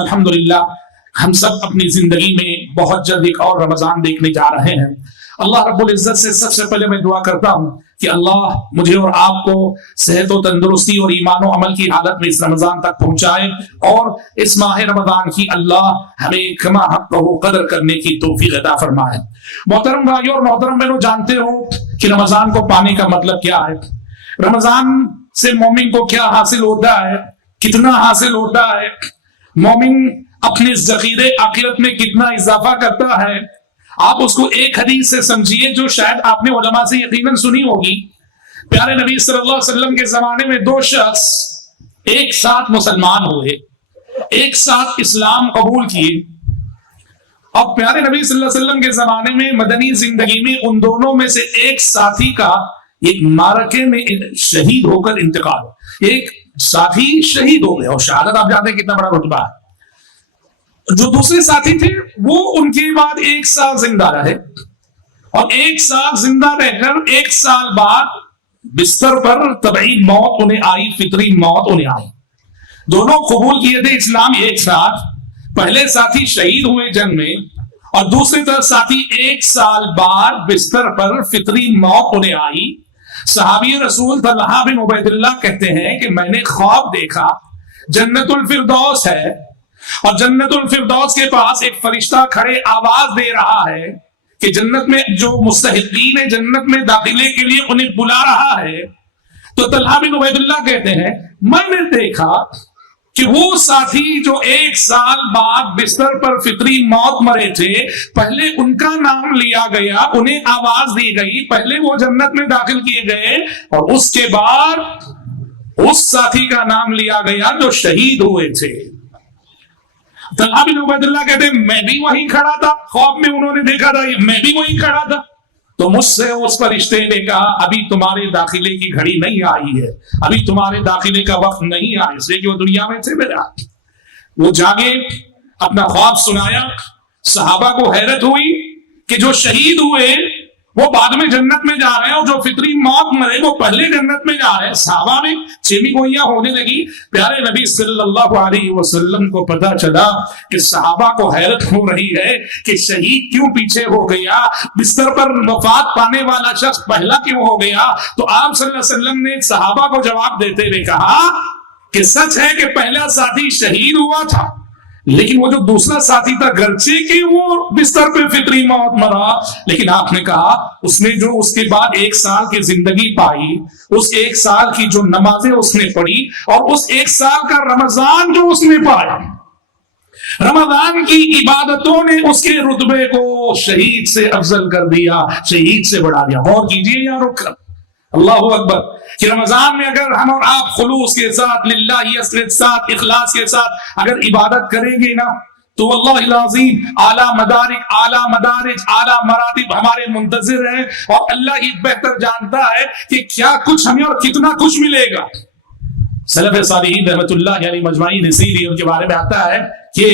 الحمدللہ ہم سب اپنی زندگی میں بہت جلد ایک اور رمضان دیکھنے جا رہے ہیں۔ اللہ رب العزت سے سب سے پہلے میں دعا کرتا ہوں کہ اللہ مجھے اور آپ کو صحت و تندرستی اور ایمان و عمل کی حالت میں اس رمضان تک پہنچائے، اور اس ماہ رمضان کی اللہ ہمیں کما حق و قدر کرنے کی توفیق عطا فرمائے۔ محترم بھائیوں اور محترم بہنوں، جانتے ہو کہ رمضان کو پانے کا مطلب کیا ہے؟ رمضان سے مومن کو کیا حاصل ہوتا ہے، کتنا حاصل ہوتا ہے، مومن اپنے ذخیرے آخرت میں کتنا اضافہ کرتا ہے؟ آپ اس کو ایک حدیث سے سمجھیے جو شاید آپ نے علماء سے یقیناً سنی ہوگی۔ پیارے نبی صلی اللہ علیہ وسلم کے زمانے میں دو شخص ایک ساتھ مسلمان ہوئے، ایک ساتھ اسلام قبول کیے، اور پیارے نبی صلی اللہ علیہ وسلم کے زمانے میں مدنی زندگی میں ان دونوں میں سے ایک ساتھی کا ایک معرکے میں شہید ہو کر انتقال، ایک ساتھی شہید ہو گئے، اور شہادت آپ جانتے ہیں کتنا بڑا رتبہ ہے۔ جو دوسرے ساتھی تھے وہ ان کے بعد ایک سال زندہ رہے، اور ایک سال زندہ رہ کر ایک سال بعد بستر پر طبعی موت انہیں آئی، فطری موت انہیں آئی۔ دونوں قبول کیے تھے اسلام ایک ساتھ، پہلے ساتھی شہید ہوئے جنگ میں، اور دوسری طرف ساتھی ایک سال بعد بستر پر فطری موت انہیں آئی۔ صحابی رسول طلحہ بن عبید اللہ کہتے ہیں کہ میں نے خواب دیکھا جنت الفردوس ہے، اور جنت الفردوس کے پاس ایک فرشتہ کھڑے آواز دے رہا ہے کہ جنت میں جو مستحقین ہیں جنت میں داخلے کے لیے انہیں بلا رہا ہے۔ تو طلحہ بن عبید اللہ کہتے ہیں میں نے دیکھا کہ وہ ساتھی جو ایک سال بعد بستر پر فطری موت مرے تھے، پہلے ان کا نام لیا گیا، انہیں آواز دی گئی، پہلے وہ جنت میں داخل کیے گئے، اور اس کے بعد اس ساتھی کا نام لیا گیا جو شہید ہوئے تھے۔ طلحہ بن عبید اللہ کہتے ہیں میں بھی وہیں کھڑا تھا، خواب میں انہوں نے دیکھا تھا، میں بھی وہیں کھڑا تھا۔ تو مجھ سے اس فرشتے نے کہا ابھی تمہارے داخلے کی گھڑی نہیں آئی ہے، ابھی تمہارے داخلے کا وقت نہیں آیا، اس لیے کہ وہ دنیا میں تھے میرا۔ وہ جاگے، اپنا خواب سنایا، صحابہ کو حیرت ہوئی کہ جو شہید ہوئے وہ بعد میں جنت میں جا رہے ہیں، اور جو فطری موت مرے وہ پہلے جنت میں جا رہے ہیں۔ صحابہ میں چیمی گوئیاں ہونے لگی۔ پیارے نبی صلی اللہ علیہ وسلم کو پتا چلا کہ صحابہ کو حیرت ہو رہی ہے کہ شہید کیوں پیچھے ہو گیا، بستر پر وفات پانے والا شخص پہلا کیوں ہو گیا۔ تو آپ صلی اللہ علیہ وسلم نے صحابہ کو جواب دیتے ہوئے کہا کہ سچ ہے کہ پہلا ساتھی شہید ہوا تھا، لیکن وہ جو دوسرا ساتھی تھا گرچہ کہ وہ بستر پہ فطری موت مرا، لیکن آپ نے کہا اس نے جو اس کے بعد ایک سال کی زندگی پائی، اس ایک سال کی جو نمازیں اس نے پڑھی، اور اس ایک سال کا رمضان جو اس نے پایا، رمضان کی عبادتوں نے اس کے رتبے کو شہید سے افضل کر دیا، شہید سے بڑھا دیا۔ غور کیجئے یا رک کر، اللہ اکبر، کہ رمضان میں اگر ہم اور آپ خلوص کے ساتھ، للہیت کے ساتھ، اخلاص کے ساتھ اگر عبادت کریں گے نا، تو واللہ العظیم اعلیٰ مدارک، اعلیٰ مدارج، اعلیٰ مراتب ہمارے منتظر ہیں، اور اللہ ہی بہتر جانتا ہے کہ کیا کچھ ہمیں اور کتنا کچھ ملے گا۔ سلف صالحین رحمت اللہ علیہ مجمعین نصیری ان کے بارے میں آتا ہے کہ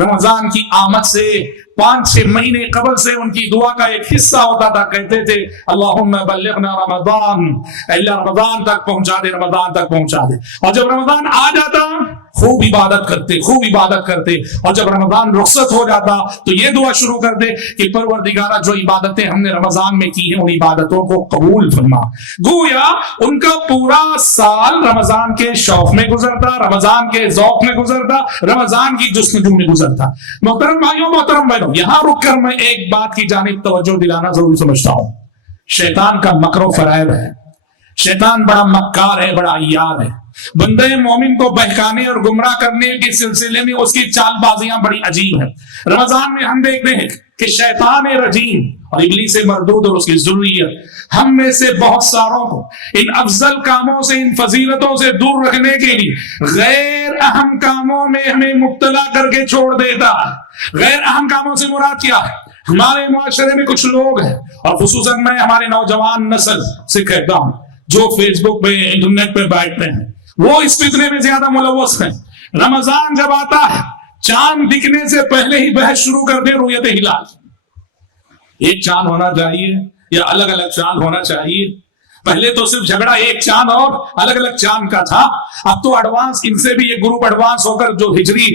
رمضان کی آمد سے 5-6 مہینے قبل سے ان کی دعا کا ایک حصہ ہوتا تھا، کہتے تھے اللہم بلغنا رمضان، اللہ رمضان تک پہنچا دے، رمضان تک پہنچا دے۔ اور جب رمضان آ جاتا خوب عبادت کرتے، خوب عبادت کرتے، اور جب رمضان رخصت ہو جاتا تو یہ دعا شروع کر دے کہ پروردگارہ جو عبادتیں ہم نے رمضان میں کی ہیں ان عبادتوں کو قبول فرما۔ گویا ان کا پورا سال رمضان کے شوق میں گزرتا، رمضان کے ذوق میں گزرتا، رمضان کی جستجو میں گزرتا۔ محترم بھائیوں، محترم بہنوں، یہاں رک کر میں ایک بات کی جانب توجہ دلانا ضرور سمجھتا ہوں۔ شیطان کا مکر و فریب ہے، شیطان بڑا مکار ہے، بڑا عیار ہے۔ بندے مومن کو بہکانے اور گمراہ کرنے کے سلسلے میں اس کی چال بازیاں بڑی عجیب ہیں۔ رمضان میں ہم دیکھتے ہیں کہ شیطان رجیم اور ابلیس مردود اور اس کی ذریت ہم میں سے بہت ساروں کو ان افضل کاموں سے، ان فضیلتوں سے دور رکھنے کے لیے غیر اہم کاموں میں ہمیں مبتلا کر کے چھوڑ دیتا ہے۔ غیر اہم کاموں سے مراد کیا ہے؟ ہمارے معاشرے میں کچھ لوگ ہیں، اور خصوصاً میں ہمارے نوجوان نسل سے کہتا ہوں جو فیس بک پہ، انٹرنیٹ پہ بیٹھتے ہیں، وہ اس فتنے میں زیادہ ملوث ہیں۔ رمضان جب آتا ہے چاند دکھنے سے پہلے ہی بحث شروع کر دے رؤیت ہلال، ایک چاند ہونا چاہیے یا الگ الگ چاند ہونا چاہیے، پہلے تو صرف جھگڑا ایک چاند اور الگ الگ چاند کا تھا، اب تو ایڈوانس، ان سے بھی یہ گروپ ایڈوانس ہو کر جو ہجری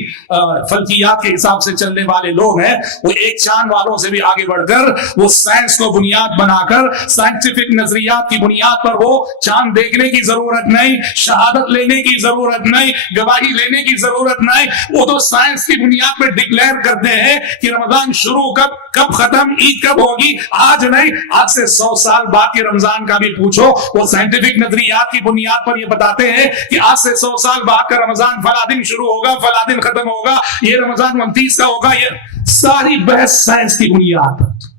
فلکیات کے حساب سے چلنے والے لوگ ہیں، وہ ایک چاند والوں سے بھی آگے بڑھ کر وہ سائنس کو بنیاد بنا کر، سائنٹیفک نظریات کی بنیاد پر وہ چاند دیکھنے کی ضرورت نہیں، شہادت لینے کی ضرورت نہیں، گواہی لینے کی ضرورت نہیں، وہ تو سائنس کی بنیاد پہ ڈکلیئر کرتے ہیں کہ رمضان شروع کب ختم، عید کب ہوگی، آج نہیں، آج سے 100 سال بعد کے رمضان کا بھی پوچھو، وہ سائنٹیفک نظریات کی بنیاد پر یہ بتاتے ہیں کہ آج سے 100 سال بعد کا رمضان فلاں دن شروع ہوگا، فلاں دن ختم ہوگا، یہ رمضان 29 کا ہوگا۔ یہ ساری بحث سائنس کی بنیاد پر،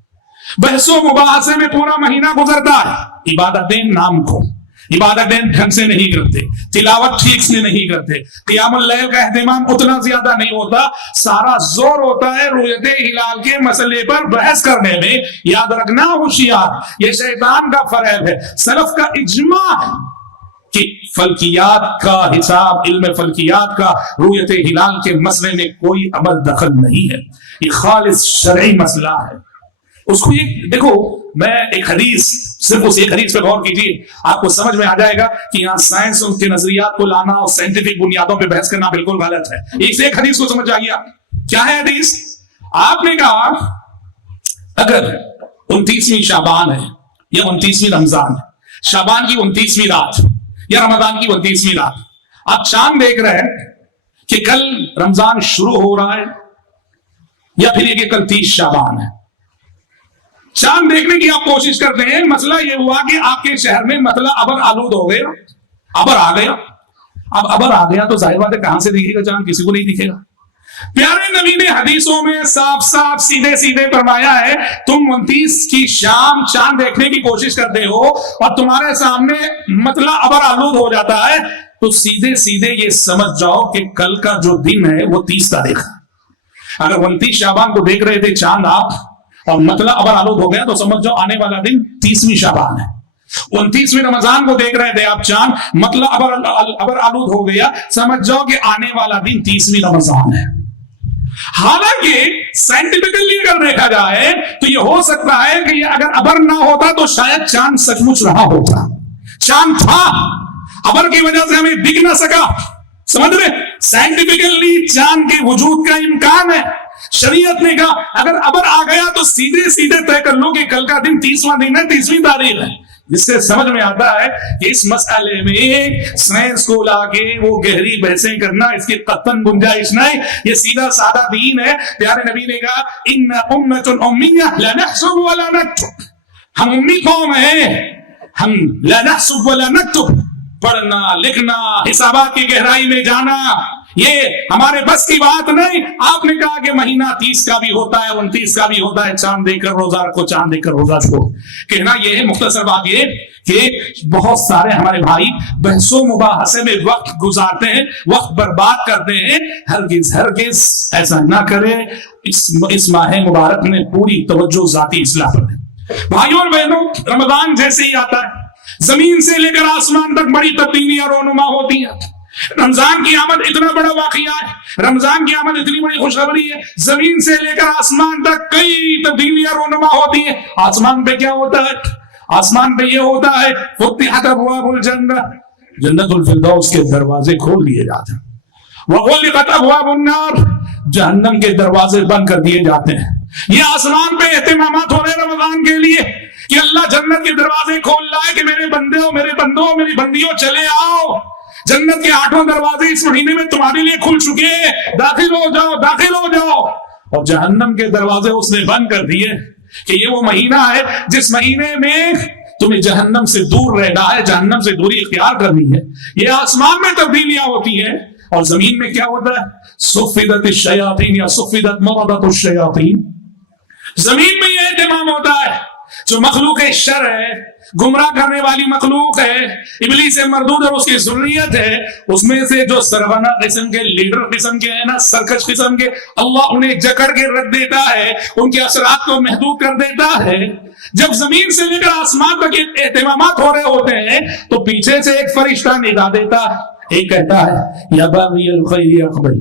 بحث و مباحثے میں پورا مہینہ گزرتا ہے، عبادتیں نام کو، عبادتیں ڈھنگ سے نہیں کرتے، تلاوت ٹھیک سے نہیں کرتے، قیام اللیل کا اہتمام اتنا زیادہ نہیں ہوتا، سارا زور ہوتا ہے رؤیت ہلال کے مسئلے پر بحث کرنے میں۔ یاد رکھنا ہوشیار، یہ شیطان کا فریب ہے۔ سلف کا اجماع ہے کہ فلکیات کا حساب، علم فلکیات کا رؤیت ہلال کے مسئلے میں کوئی عمل دخل نہیں ہے، یہ خالص شرعی مسئلہ ہے۔ اس کو یہ دیکھو، میں ایک حدیث، صرف اس ایک حدیث پہ غور کیجیے، آپ کو سمجھ میں آ جائے گا کہ یہاں سائنس ان کے نظریات کو لانا اور سائنٹیفک بنیادوں پہ بحث کرنا بالکل غلط ہے۔ ایک حدیث کو سمجھ آئیے، کیا ہے حدیث؟ آپ نے کہا اگر 29ویں شعبان ہے یا 29ویں رمضان ہے، شعبان کی 29ویں رات یا رمضان کی 29ویں رات، آپ چاند دیکھ رہے ہیں کہ کل رمضان شروع ہو رہا ہے یا پھر یہ کہ کل 30 شعبان ہے، چاند دیکھنے کی آپ کوشش کرتے ہیں، مسئلہ یہ ہوا کہ آپ کے شہر میں مسئلہ ابر آلود ہو گیا، ابر آ گیا، اب ابر آ گیا تو ظاہر بات ہے کہاں سے دکھے گا چاند؟ کسی کو نہیں دکھے گا۔ پیارے نبی نے حدیثوں میں صاف صاف سیدھے سیدھے فرمایا ہے، تم 29 کی شام چاند دیکھنے کی کوشش کرتے ہو اور تمہارے سامنے مسئلہ ابر آلود ہو جاتا ہے، تو سیدھے سیدھے یہ سمجھ جاؤ کہ کل کا جو دن ہے وہ 30 تاریخ ہے۔ اگر 29 شعبان کو دیکھ رہے تھے چاند آپ اور مطلب ابر آلود ہو گیا تو سمجھ جاؤ آنے والا دن 30ویں شعبان ہے۔ 29ویں رمضان کو دیکھ رہے تھے آپ چاند، مطلب ابر آلود ہو گیا، سمجھ جاؤ کہ آنے والا دن 30ویں رمضان ہے۔ حالانکہ سائنٹیفکلی اگر دیکھا جائے تو یہ ہو سکتا ہے کہ یہ اگر ابر نہ ہوتا تو شاید چاند سچ مچ رہا ہوتا، چاند تھا، ابر کی وجہ سے ہمیں دکھ نہ سکا، سمجھ رہے؟ سائنٹیفکلی چاند کے وجود کا امکان ہے۔ شریعت نے کہا اگر ابر آ گیا تو سیدھے سیدھے طے کر لو کہ کل کا دن 30واں دن ہے، 30ویں تاریخ ہے۔ جس سے سمجھ میں آتا ہے کہ اس مسئلے میں سائنس کو لا کے وہ گہری بحثیں کرنا اس کی قطعاً گنجائش نہیں، یہ سیدھا سادہ دین ہے۔ پیارے نبی نے کہا ان امۃ امیہ لا نحسب ولا نکتب، ہم امی قوم ہیں، ہم لا نحسب ولا نکتب، پڑھنا لکھنا حسابات کی گہرائی میں جانا یہ ہمارے بس کی بات نہیں۔ آپ نے کہا کہ مہینہ 30 کا بھی ہوتا ہے، 29 کا بھی ہوتا ہے، چاند دیکھ کر روزہ رکھو، چاند دیکھ کر روزہ چھوڑو۔ کہنا یہ ہے، مختصر بات یہ کہ بہت سارے ہمارے بھائی بحث و مباحثے میں وقت گزارتے ہیں، وقت برباد کرتے ہیں۔ ہرگز ہرگز ایسا نہ کرے، اس ماہ مبارک میں پوری توجہ ذاتی اصلاح پر دیں۔ بھائیوں اور بہنوں، رمضان جیسے ہی آتا ہے زمین سے لے کر آسمان تک بڑی تبدیلیاں رونما ہوتی ہیں۔ رمضان کی آمد اتنا بڑا واقعہ ہے، رمضان کی آمد اتنی بڑی خوشخبری ہے، زمین سے لے کر آسمان تک کئی تبدیلیاں رونما ہوتی ہیں۔ آسمان پہ کیا ہوتا ہے؟ آسمان پہ یہ ہوتا ہے فتحت ابواب الجنہ، جنت الفردوس کے دروازے کھول دیے جاتے ہیں، وغلقت ابواب النار، جہنم کے دروازے بند کر دیے جاتے ہیں۔ یہ آسمان پہ اہتمامات ہو رہے رمضان کے لیے کہ اللہ جنت کے دروازے کھول رہا ہے کہ میرے بندوں، میرے بندوں، میری بندیوں چلے آؤ، جنت کے 8 دروازے اس مہینے میں تمہارے لیے کھل چکے ہیں، داخل ہو جاؤ، داخل ہو جاؤ۔ اور جہنم کے دروازے اس نے بند کر دیے کہ یہ وہ مہینہ ہے جس مہینے میں تمہیں جہنم سے دور رہنا ہے، جہنم سے دوری اختیار کرنی ہے۔ یہ آسمان میں تبدیلیاں ہوتی ہیں اور زمین میں کیا ہوتا ہے؟ صفدت الشیاطین یا صفدت مردۃ الشیاطین، زمین میں یہ اہتمام ہوتا ہے جو مخلوق شر ہے، گمراہ کرنے والی مخلوق ہے، ابلیس مردود اور اس کی ذریت ہے، اس میں سے جو سرغنہ قسم کے، لیڈر قسم کے ہیں نا، سرکش قسم کے، اللہ انہیں جکڑ کے رکھ دیتا ہے، ان کے اثرات کو محدود کر دیتا ہے۔ جب زمین سے لے کر آسمان تک اہتمامات ہو رہے ہوتے ہیں تو پیچھے سے ایک فرشتہ ندا دیتا ہے، ایک کہتا ہے یا باغی الخیر اقبل،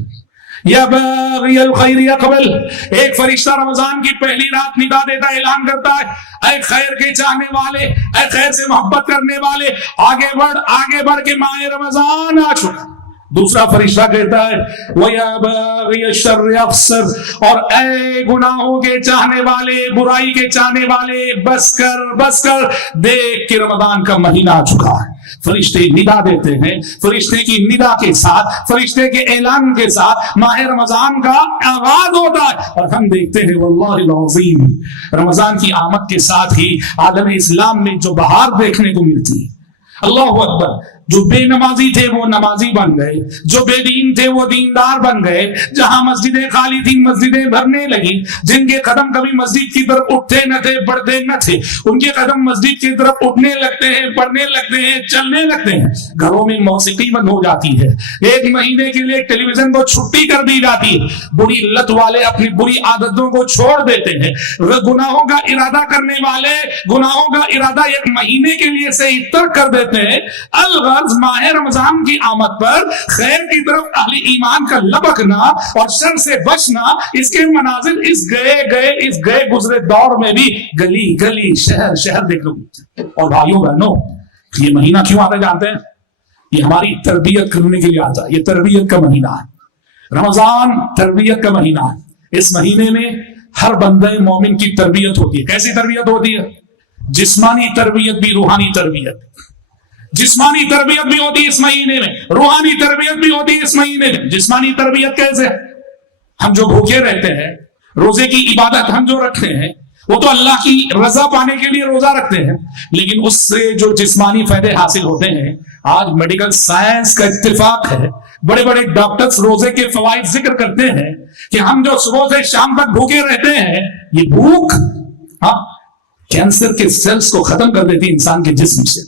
یا باغی الخیر اقبل. ایک فرشتہ رمضان کی پہلی رات ندا دیتا ہے، اعلان کرتا ہے اے خیر کے چاہنے والے، اے خیر سے محبت کرنے والے، آگے بڑھ کے ماہ رمضان آ چکا. دوسرا فرشتہ کہتا ہے وَيَا بَاغِيَ الشَّرِّ اقصر، اور اے گناہوں کے چاہنے والے، برائی کے چاہنے والے، بس کر دیکھ کہ رمضان کا مہینہ آ چکا ہے. فرشتے ندا دیتے ہیں، فرشتے کی ندا کے ساتھ، فرشتے کے اعلان کے ساتھ ماہ رمضان کا آغاز ہوتا ہے، اور ہم دیکھتے ہیں واللہ العظیم رمضان کی آمد کے ساتھ ہی عالم اسلام میں جو بہار دیکھنے کو ملتی ہے. اللہ اکبر. جو بے نمازی تھے وہ نمازی بن گئے، جو بے دین تھے وہ دیندار بن گئے. جہاں مسجدیں خالی تھیں مسجدیں بھرنے لگی. جن کے قدم کبھی مسجد کی طرف اٹھتے نہ تھے، بڑھتے نہ تھے، ان کے قدم مسجد کی طرف اٹھنے لگتے ہیں، بڑھنے لگتے ہیں، چلنے لگتے ہیں. گھروں میں موسیقی بند ہو جاتی ہے. 1 مہینے کے لیے ٹیلی ویژن کو چھٹی کر دی جاتی ہے. بری لت والے اپنی بری عادتوں کو چھوڑ دیتے ہیں. گناہوں کا ارادہ کرنے والے گناہوں کا ارادہ 1 مہینے کے لیے سے ہی ترک کر دیتے ہیں. ماہ رمضان کی آمد پر خیر کی طرف اہل ایمان کا لبکنا اور شر سے بچنا، اس کے مناظر اس گئے گزرے دور میں بھی گلی گلی شہر دیکھ لو. اور بھائیوں بہنوں، یہ مہینہ کیوں آتا جانتے ہیں؟ یہ ہماری تربیت کرنے کے لیے آتا ہے. یہ تربیت کا مہینہ ہے. رمضان تربیت کا مہینہ ہے. اس مہینے میں ہر بندے مومن کی تربیت ہوتی ہے. کیسی تربیت ہوتی ہے؟ جسمانی تربیت بھی، روحانی تربیت. جسمانی تربیت بھی ہوتی ہے اس مہینے میں، روحانی تربیت بھی ہوتی ہے اس مہینے میں. جسمانی تربیت کیسے؟ ہم جو بھوکے رہتے ہیں، روزے کی عبادت ہم جو رکھتے ہیں، وہ تو اللہ کی رضا پانے کے لیے روزہ رکھتے ہیں، لیکن اس سے جو جسمانی فائدے حاصل ہوتے ہیں، آج میڈیکل سائنس کا اتفاق ہے، بڑے بڑے ڈاکٹرز روزے کے فوائد ذکر کرتے ہیں کہ ہم جو صبح سے شام تک بھوکے رہتے ہیں، یہ بھوک کینسر کے سیلز کو ختم کر دیتی ہے انسان کے جسم سے.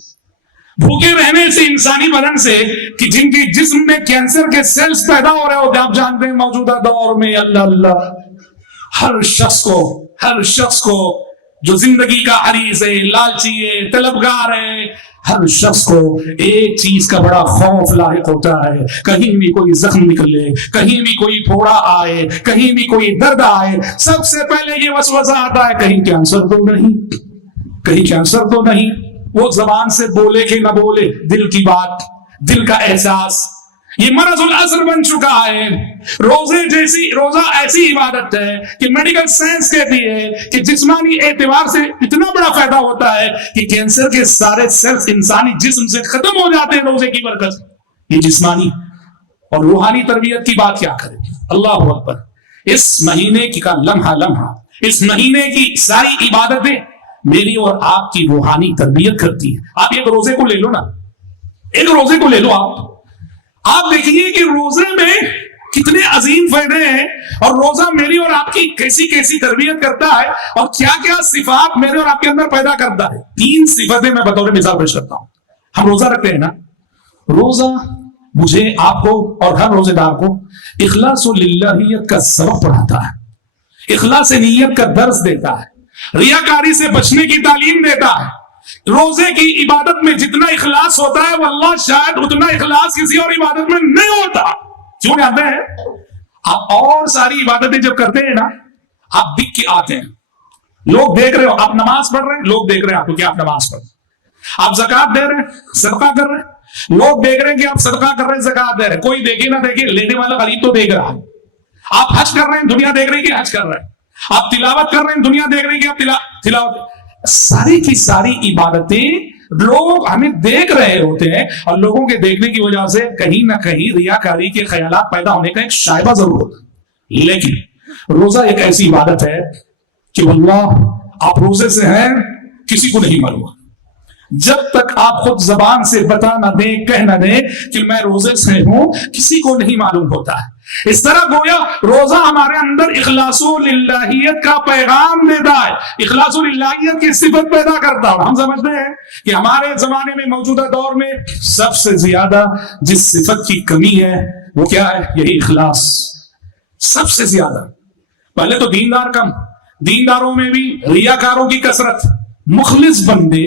بھوکے رہنے سے انسانی بدن سے کہ جن کی جسم میں کینسر کے سیلز پیدا ہو رہے ہوتے ہیں. آپ جانتے ہیں موجودہ دور میں اللہ ہر شخص کو جو زندگی کا حریص ہے، لالچی ہے، طلبگار ہے، ہر شخص کو ایک چیز کا بڑا خوف لاحق ہوتا ہے. کہیں بھی کوئی زخم نکلے، کہیں بھی کوئی پھوڑا آئے، کہیں بھی کوئی درد آئے، سب سے پہلے یہ وسوسہ آتا ہے کہیں کینسر تو نہیں. وہ زبان سے بولے کہ نہ بولے، دل کی بات، دل کا احساس، یہ مرض العصر بن چکا ہے. روزہ ایسی عبادت ہے کہ میڈیکل سائنس کہتی ہے کہ جسمانی اعتبار سے اتنا بڑا فائدہ ہوتا ہے کہ کینسر کے سارے سیلز انسانی جسم سے ختم ہو جاتے ہیں روزے کی برکت. یہ جسمانی اور روحانی تربیت کی بات کیا کرے. اللہ اکبر. اس مہینے کا لمحہ، اس مہینے کی ساری عبادتیں میری اور آپ کی روحانی تربیت کرتی ہے. آپ ایک روزے کو لے لو آپ دیکھیے کہ روزے میں کتنے عظیم فائدے ہیں، اور روزہ میری اور آپ کی کیسی تربیت کرتا ہے، اور کیا صفات میرے اور آپ کے اندر پیدا کرتا ہے. 3 صفتیں میں بطور مثال پیش کرتا ہوں. ہم روزہ رکھتے ہیں نا، روزہ مجھے، آپ کو اور ہر روزے دار کو اخلاص و للہیت کا سبق پڑھاتا ہے، اخلاص نیت کا درس دیتا ہے، ریاکاری سے بچنے کی تعلیم دیتا ہے. روزے کی عبادت میں جتنا اخلاص ہوتا ہے واللہ شاید اتنا اخلاص کسی اور عبادت میں نہیں ہوتا. کیوں جانتے ہیں؟ آپ اور ساری عبادتیں جب کرتے ہیں نا، آپ دکھ کے آتے ہیں، لوگ دیکھ رہے ہو، آپ نماز پڑھ رہے ہیں، لوگ دیکھ رہے ہیں آپ کو کہ آپ نماز پڑھ رہے ہیں، آپ زکات دے رہے ہیں، صدقہ کر رہے ہیں، لوگ دیکھ رہے ہیں کہ آپ صدقہ کر رہے ہیں، زکات دے رہے ہیں. کوئی دیکھے نہ دیکھے، لینے والا غریب تو دیکھ رہا ہے. آپ حج کر رہے ہیں، دنیا دیکھ رہی ہے کہ حج کر رہے ہیں. آپ تلاوت کر رہے ہیں، دنیا دیکھ رہی ہے کہ آپ تلاوت. ساری کی ساری عبادتیں لوگ ہمیں دیکھ رہے ہوتے ہیں، اور لوگوں کے دیکھنے کی وجہ سے کہیں نہ کہیں ریاکاری کے خیالات پیدا ہونے کا ایک شائبہ ضرور ہوتا ہے. لیکن روزہ ایک ایسی عبادت ہے کہ واللہ آپ روزے سے ہیں کسی کو نہیں معلوم. جب تک آپ خود زبان سے بتا نہ دیں، کہہ نہ دیں کہ میں روزے سے ہوں، کسی کو نہیں معلوم ہوتا ہے. اس طرح گویا روزہ ہمارے اندر اخلاص و للہیت کا پیغام دیتا ہے، اخلاص و للہیت کی صفت پیدا کرتا ہے. ہم سمجھتے ہیں کہ ہمارے زمانے میں، موجودہ دور میں سب سے زیادہ جس صفت کی کمی ہے وہ کیا ہے؟ یہی اخلاص. سب سے زیادہ. پہلے تو دیندار کم، دینداروں میں بھی ریاکاروں کی کثرت. مخلص بندے،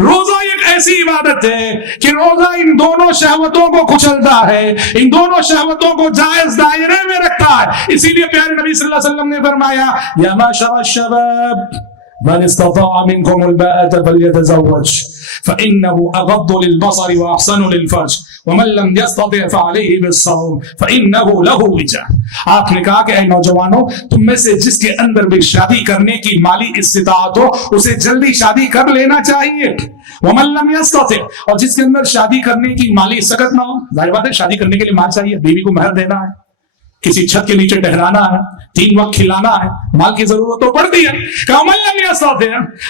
روزہ ایک ایسی عبادت ہے کہ روزہ ان دونوں شہوتوں کو کچلتا ہے، ان دونوں شہوتوں کو جائز دائرے میں رکھتا ہے۔ اسی لیے پیارے نبی صلی اللہ علیہ وسلم نے فرمایا یا معشر الشباب من استطاع منكم الباءة فليتزوج فإنه أغض للبصر وأحسن للفرج ومن لم يستطع فعليه بالصوم فإنه له وجاء۔ آپ نے کہا کہ اے نوجوانوں، تم میں سے جس کے اندر بھی شادی کرنے کی مالی استطاعت ہو اسے جلدی شادی کر لینا چاہیے۔ ومن لم يستطع، اور جس کے اندر شادی کرنے کی مالی سکت نہ ہو، ظاہر بات ہے شادی کرنے کے لیے مال چاہیے، بیوی کو مہر دینا ہے، کسی چھت کے نیچے ٹہرانا ہے، 3 وقت کھلانا ہے، مال کی ضرورت تو پڑتی ہے۔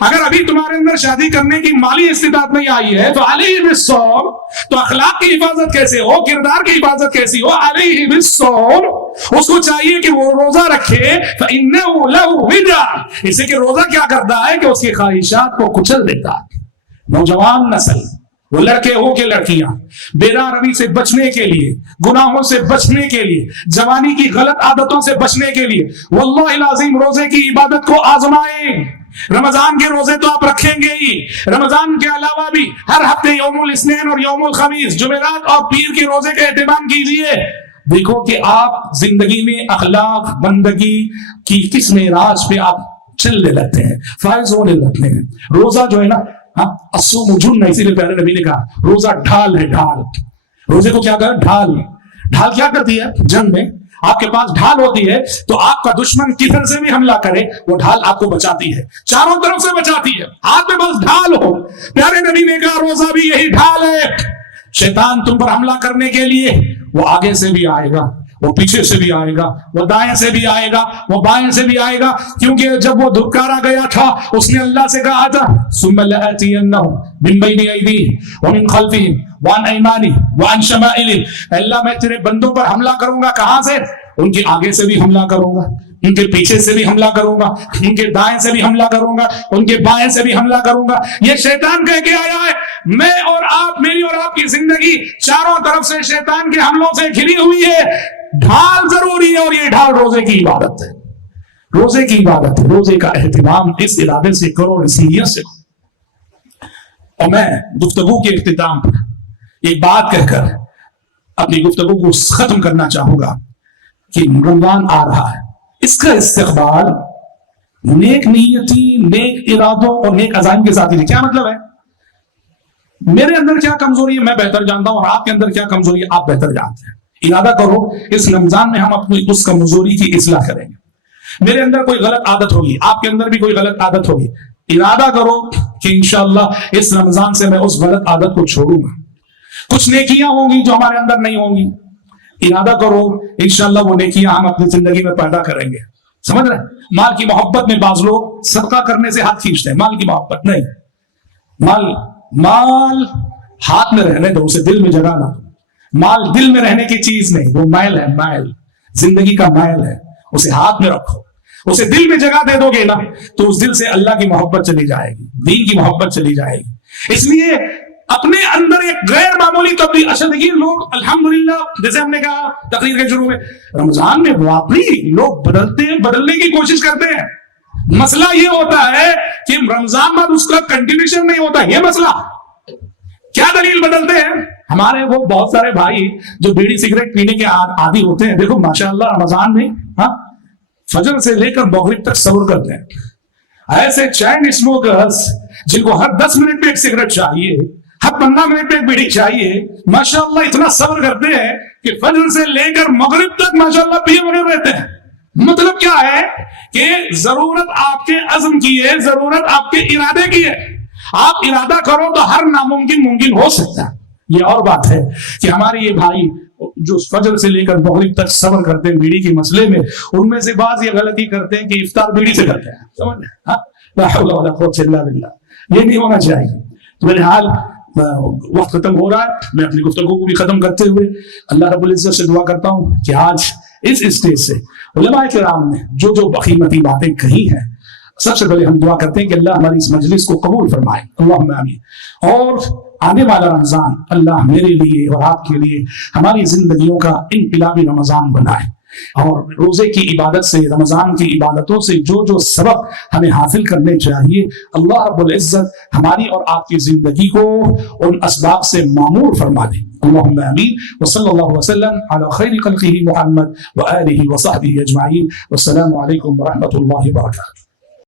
اگر ابھی تمہارے اندر شادی کرنے کی مالی استطاعت نہیں آئی ہے تو علیہ بالصوم، تو اخلاق کی حفاظت کیسے ہو، کردار کی حفاظت کیسی ہو؟ علیہ بالصوم، اس کو چاہیے کہ وہ روزہ رکھے، فإنہ لہ وجاء، اسے کہ روزہ کیا کرتا ہے کہ اس کی خواہشات کو کچل دیتا ہے۔ نوجوان نسل، وہ لڑکے ہو کے لڑکیاں، بیدار روی سے بچنے کے لیے، گناہوں سے بچنے کے لیے، جوانی کی غلط عادتوں سے بچنے کے لیے واللہ العظیم روزے کی عبادت کو آزمائیں۔ رمضان کے روزے تو آپ رکھیں گے ہی، رمضان کے علاوہ بھی ہر ہفتے یوم الاثنین اور یوم الخمیس، جمعرات اور پیر کے روزے کا اہتمام کیجیے۔ دیکھو کہ آپ زندگی میں اخلاق بندگی کی کس معراج پہ آپ چلنے لگتے ہیں، فائز ہونے لگتے ہیں۔ روزہ جو ہے نا، الصوم جنہ، اسی لیے پیارے نبی نے کہا روزہ ڈھال ہے، ڈھال۔ روزے کو کیا کہا؟ ڈھال۔ ڈھال کیا کرتی ہے؟ جنگ میں آپ کے پاس ڈھال ہوتی ہے تو آپ کا دشمن کدھر سے بھی حملہ کرے وہ ڈھال آپ کو بچاتی ہے، چاروں طرف سے بچاتی ہے، ہاتھ میں بس ڈھال ہو۔ پیارے نبی نے کہا روزہ بھی یہی ڈھال ہے۔ شیطان تم پر حملہ کرنے کے لیے وہ آگے سے بھی آئے گا، وہ پیچھے سے بھی آئے گا، وہ دائیں سے بھی آئے گا، وہ بائیں سے بھی آئے گا، کیونکہ جب وہ دھکارا گیا تھا اس نے اللہ سے کہا تھا ثم لآتینہم من بین ایدیہم ومن خلفہم وعن ایمانہم وعن شمائلہم، اللہ میں تیرے بندوں پر حملہ کروں گا، کہاں سے؟ ان کے آگے سے بھی حملہ کروں گا، ان کے پیچھے سے بھی حملہ کروں گا، ان کے دائیں سے بھی حملہ کروں گا، ان کے بائیں سے بھی حملہ کروں گا۔ یہ شیطان کہہ کے آیا ہے، میں اور آپ، میری اور آپ کی زندگی چاروں طرف سے شیطان کے حملوں سے گھری ہوئی ہے۔ ڈھال ضروری ہے اور یہ ڈھال روزے کی عبادت ہے، روزے کی عبادت ہے۔ روزے کا اہتمام اس ارادے سے کرو، اس نیت سے کرو۔ اور میں گفتگو کے اختتام پر ایک بات کہہ کر اپنی گفتگو کو ختم کرنا چاہوں گا کہ رمضان آ رہا ہے، اس کا استقبال نیک نیتی، نیک ارادوں اور نیک عزائم کے ساتھ ہی۔ کیا مطلب ہے؟ میرے اندر کیا کمزوری ہے میں بہتر جانتا ہوں، اور آپ کے اندر کیا کمزوری ہے آپ بہتر جانتے ہیں۔ ارادہ کرو اس رمضان میں ہم اپنی اس کمزوری کی اصلاح کریں گے۔ میرے اندر کوئی غلط عادت ہوگی، آپ کے اندر بھی کوئی غلط عادت ہوگی، ارادہ کرو کہ انشاءاللہ اس رمضان سے میں اس غلط عادت کو چھوڑوں گا۔ کچھ نیکیاں ہوں گی جو ہمارے اندر نہیں ہوں گی، ارادہ کرو انشاءاللہ وہ نیکیاں ہم اپنی زندگی میں پیدا کریں گے۔ سمجھ رہے ہیں؟ مال کی محبت میں بعض لوگ صدقہ کرنے سے ہاتھ کھینچتے ہیں، مال کی محبت نہیں، مال ہاتھ میں رہنے دو، اسے دل میں جگہ نہ دو۔ مال دل میں رہنے کی چیز نہیں، وہ میل ہے، میل زندگی کا میل ہے، اسے ہاتھ میں رکھو، اسے دل میں جگہ دے دو گے نا تو اس دل سے اللہ کی محبت چلی جائے گی، دین کی محبت چلی جائے گی۔ اس لیے اپنے اندر ایک غیر معمولی تبدیلی۔ اچھا دیکھیے لوگ الحمدللہ جیسے ہم نے کہا تقریر کے شروع میں، رمضان میں واقعی لوگ بدلنے کی کوشش کرتے ہیں۔ مسئلہ یہ ہوتا ہے کہ رمضان بعد اس کا کنٹینیوشن نہیں ہوتا، یہ مسئلہ۔ کیا دلیل بدلتے ہیں؟ ہمارے وہ بہت سارے بھائی جو بیڑی سگریٹ پینے کے عادی ہوتے ہیں، دیکھو ماشاءاللہ رمضان میں فجر سے لے کر مغرب تک صبر کرتے ہیں۔ ایسے چین اسموکرز جن کو ہر 10 منٹ میں ایک سگریٹ چاہیے، ہر 15 منٹ میں ایک بیڑی چاہیے، ماشاءاللہ اتنا صبر کرتے ہیں کہ فجر سے لے کر مغرب تک ماشاءاللہ پیے بنے رہتے ہیں۔ مطلب کیا ہے کہ ضرورت آپ کے عزم کی ہے، ضرورت آپ کے ارادے کی ہے۔ آپ ارادہ کرو تو ہر ناممکن ممکن ہو سکتا ہے۔ یہ اور بات ہے کہ ہمارے یہ بھائی جو فجر سے لے کر مغرب تک صبر کرتے ہیں بیڑی کے مسئلے میں، ان میں سے بعض یہ غلطی کرتے ہیں کہ افطار بیڑی سے کرتے ہیں۔ سمجھ لیں؟ لا حول ولا قوت الا باللہ، یہ نہیں ہونا چاہیے۔ تو بہرحال وقت ختم ہو رہا ہے، میں اپنی گفتگو کو بھی ختم کرتے ہوئے اللہ رب العزت سے دعا کرتا ہوں کہ آج اس اسٹیج سے علماء کرام نے جو جو قیمتی باتیں کہی ہیں، سب سے پہلے ہم دعا کرتے ہیں کہ اللہ ہماری اس مجلس کو قبول فرمائے، اللہم آمین۔ اور آنے والا رمضان اللہ میرے لیے اور آپ کے لیے ہماری زندگیوں کا انقلابی رمضان بنائے۔ اور روزے کی عبادت سے، رمضان کی عبادتوں سے جو جو سبق ہمیں حاصل کرنے چاہیے، اللہ رب العزت ہماری اور آپ کی زندگی کو ان اسباب سے معمور فرما دے۔ اللہم آمین، وصلی اللہ وسلم علی خیر خلقہ محمد وآلہ وصحبہ اجمعین، والسلام علیکم ورحمۃ اللہ وبرکاتہ۔